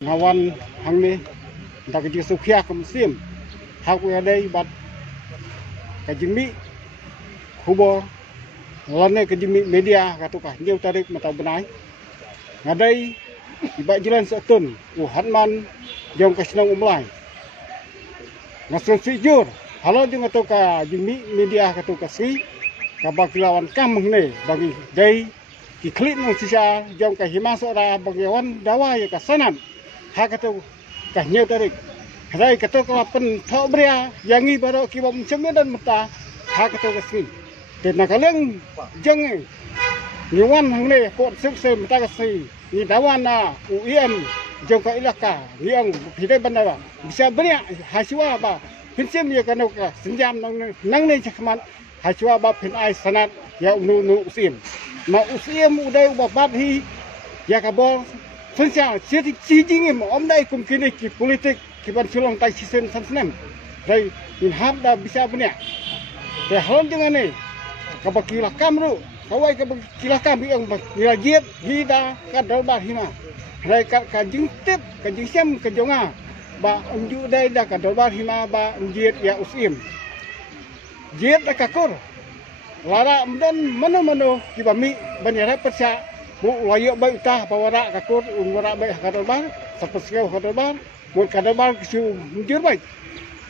ngawan hang ni tak kerja sukhia ke musim hak ada bat kajimi kubo lane kajimi media katukah jauh tarik mata benai ngadai iba jalan setun Hatman jong kasnong umlai ngasun sijur halo jong atuka jimi media katukah si kabak lawan kam ne bagi dai kiklit nang sisa jong ka himasora bagi wan dawa ya kasanan hak atu kah nyau tarik Hadai kata kelapan thok bria yangi baru kibam cemil dan mata hak atu kasih dan nakaliang jeng nyuan hang ne pot sukses mata kasih ni dawana UIM jong ka ilaka yang hidai bandara bisa bria haswa ba pincem ya kana ka senjam nang ne cakman haswa ba pin ai sanat ya nu usim ma usim udai babat hi ya kabol senjam si jingim om dai kum kini ki politik kiban sulong tai sisen sansnem dai in habda bisa punya ya halon dengan ni kabakila kamru kawai kabakila kam yang birajiat hida kadalbar hima dai ka jingtip ka jingsem ka jonga ba unju dai da kadalbar hima ba unjiet ya usim jiet da kakur lara amdan mano kibami banyara persa bu layo bai utah bawara kakur unwara bai kadalbar sapesgau kadalbar một cả đôi ba siêu chưa vậy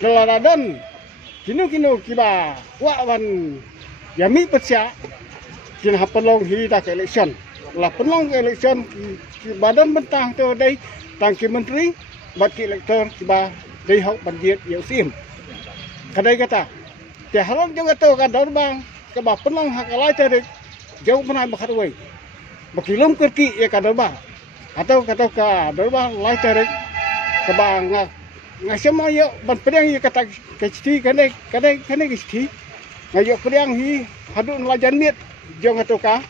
là đơn kino kiba wa ban yami pesya kin hapalong hi da election la pelong election badan bentang tu dai tangki menteri bat ki elector kiba dai hok banjir ya sim kadai kata ya halong juga tu ka dor bang ka ba pelong hak alai te jauh menai bakar wei bakilom kerki ya ka dor bang atau kata ka dor bang lai te kabang ngasema yo ban pedang yo kata keciti kane keciti ngayo pedang hi hadun lajan miet jong atoka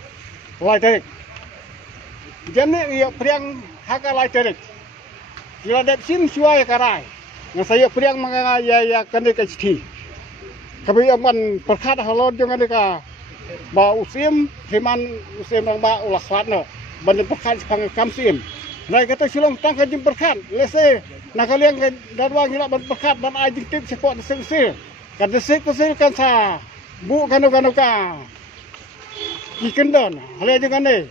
lai tarik jane yo pedang haka lai tarik kila dep sim suai karai ngasayo pedang manga ya kane keciti kabi aman perkhat halon jong adeka ba usim himan usim ba ulah swatno ban perkhat pang kamsim Nai kata silong tangka jim berkat, lese nakaliang darwa ngila ban berkat ban ajing tip sepot sengsil. Kada sek kusil kan sa bu kanu ka ikendon. Hale jangan ne.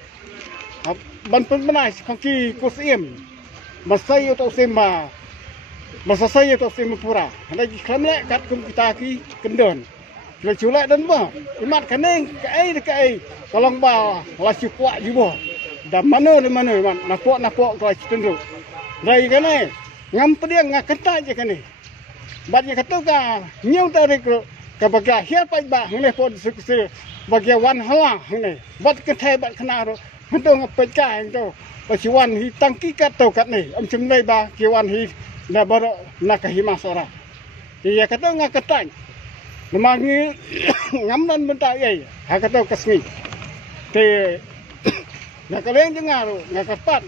Ban penmenai kaki kusim. Masai atau sema. Masasai atau sema pura. Hale klamle kat kum kita ki kendon. Kila culak dan ba. Imat kaneng kai. Kalong ba la supua jibo. Dah mana man napok kalau cenderung. Dari kana ngam pediang ngakata je kana. Batnya kata ka nyau tarik ka baga hiat pai ba ngale pod sukse bagia wan hala ngale. Bat ketai bat kena ro. Hento ngapet ka hento. Pasiwan hi tangki kat tau kat ni. Am cemnai ba kiwan hi na baro nak himas ora. Dia kata ngakata. Memangi ngam dan bentak ye. Ha kata kasmi. Te nak kalian dengar, nak kapat,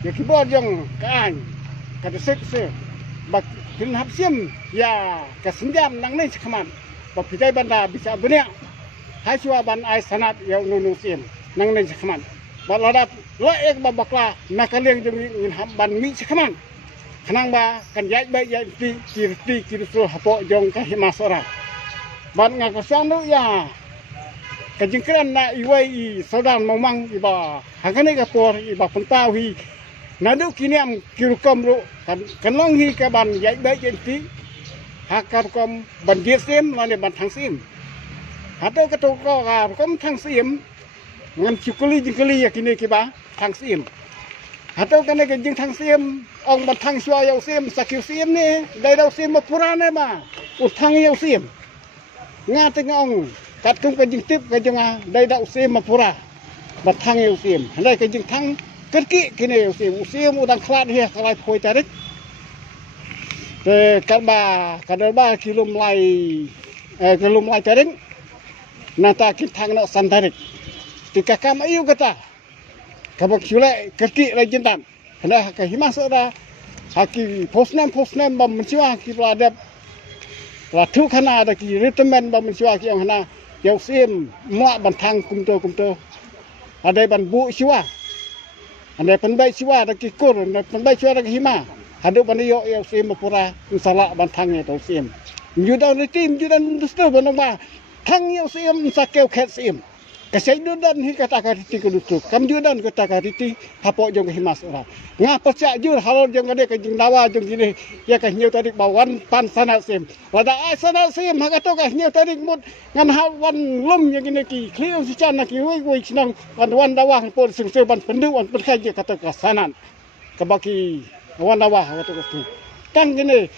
ya kibor jong kaan, kata sekse, bak tin hapsim ya kesenjam nang ni sekaman, bak pijai banda bisa benia, hai suwa ban ai sanat ya nunu sim nang ni sekaman, bak ladat laek babakla nak kalian jong ingin ban mi sekaman, kenang ba kan jai baik jai kiri sul hapok jong kahimasora, ban ngakasan tu ya. Kajingkran na iwai saudara momang iba hangane kapor iba pentau hi nadu kiniam kirukam ru kanong hi ka ban yai bai jenti hakar kom ban sim lane ban thangsim hato kato ko ga kom thangsim ngan chukuli jingkali ya kini kiba thangsim hato kane ke jing thangsim ong ban thang swa yau sim sakil sim ni dai dau sim purane ma uthang yau sim ngate ngong katung kajing tip kajing dai da usim mapura batang ya usim dai kajing thang kerki kini usim udang klat hi kalai phoi tarik te kalba kadalba kilum lai tarik nata kin thang no san tarik tika kam ayu kata kabak chule kerki rajin tan handa ka himas ada haki posnam bam mensiwa ki ladap la thu khana da ki ritemen bam mensiwa ki hana Yau sim muak bantang kumto ada ban bu siwa Anda penbaik siwa dak kikur, anda penbaik siwa dak hima. Hadap anda yo yo sim pura usala bantangnya tau sim. Judan tim judan dusta banama. Thang yo sim sakeu khet sim. Kasai judan hi kata kariti kudustu. Kam judan kata kariti hapo jong himas ora. Nga percak jur halor jong ade kajing dawa jong gini ya kah nyeu tadi bawan pan sana sim. Wada ai sana sim hagato kah nyeu tadi mut ngan hawan lum yang gini ki kliu si cana ki woi sinang wan dawa pun sing ban pendu wan perkaje kata kasanan. Kabaki wan dawa kata kastu. Tang gini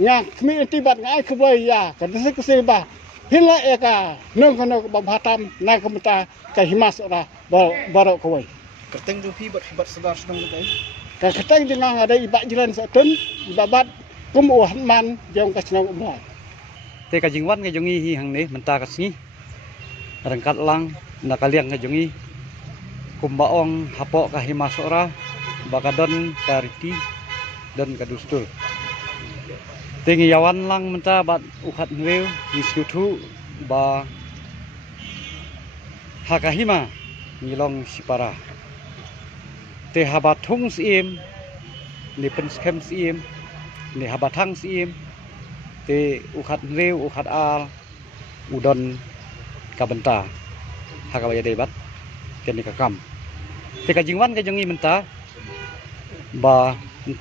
nya kmi tibat ngai kubai ya kata se ba. Hila eka nung kono babatam na kemuta ka himas ora barok koi. Kerteng jung hibat sedar senang betai. Ka keteng jenang ada ibak jiran satun ibabat kum man jong ka senang umlah. Te ka jingwan ka jongi hi hang ne menta ka singi. Rengkat lang na kaliang ka jongi. Kumbaong hapo ka himas ora bakadon kariti dan kadustul. Tingi yawan lang menta bat ukat nreu niskutu ba hakahima ngilong sipara. Te habatung sim ni penskem sim ni habatang sim te ukat nreu ukat al udon kabenta hakawaya debat kene kakam. Te kajingwan kajongi menta ba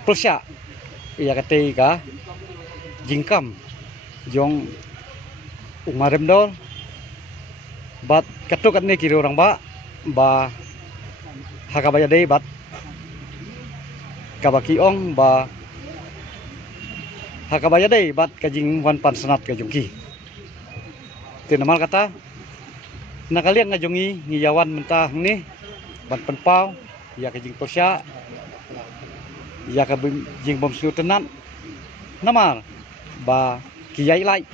pulsya iya kate ka jingkam jong umarem dol bat katuk ne kiri orang ba hakabaya dei bat kabaki ong ba hakabaya dei bat kajing wan pan sanat kajungki te namal kata nakalian ngajongi ngiyawan mentah ni bat penpau ya kajing tosya ya kajing bom su tenan namal ba kiyai lai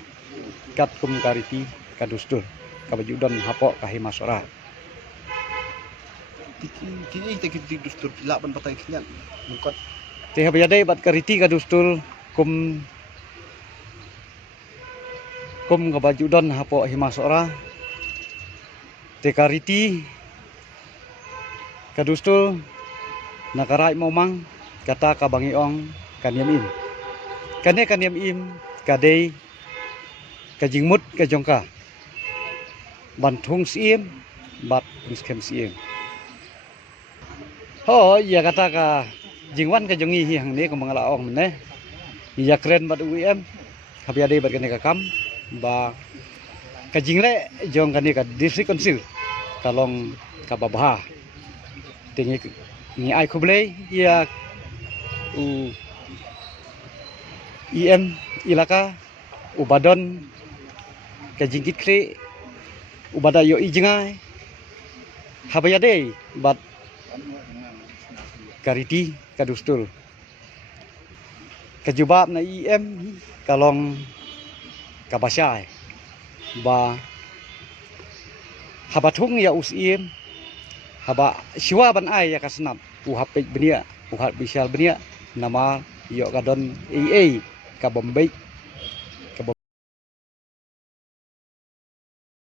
kat kum kariti kadustur kabajudon hapo kahimas ora Kini kita dustur pila ban patay kinyan. Mukot te habade bat kariti kadustur kum kabajudon hapo himas ora te kariti kadustur nakarai momang kata kabangiong kaniamin kane kaniam im kadei kajingmut kajongka bantung sim bat miskem sim ho ya kata ka jingwan kajongi hi hang ne ko mangala ong mene ya keren bat UIM habiade bat kane kakam ba kajingle jong kane ka district council kalong kababha tingi ni ai kublei ya IM ilaka ubadon kajingkit kre ubada yo ijengai habayade bat kariti kadustul kajubab na IM kalong kabasai ba habatung ya usim haba siwa ban ai ya kasnap uhapik benia uhat bisal benia nama yo kadon AA ka Bombay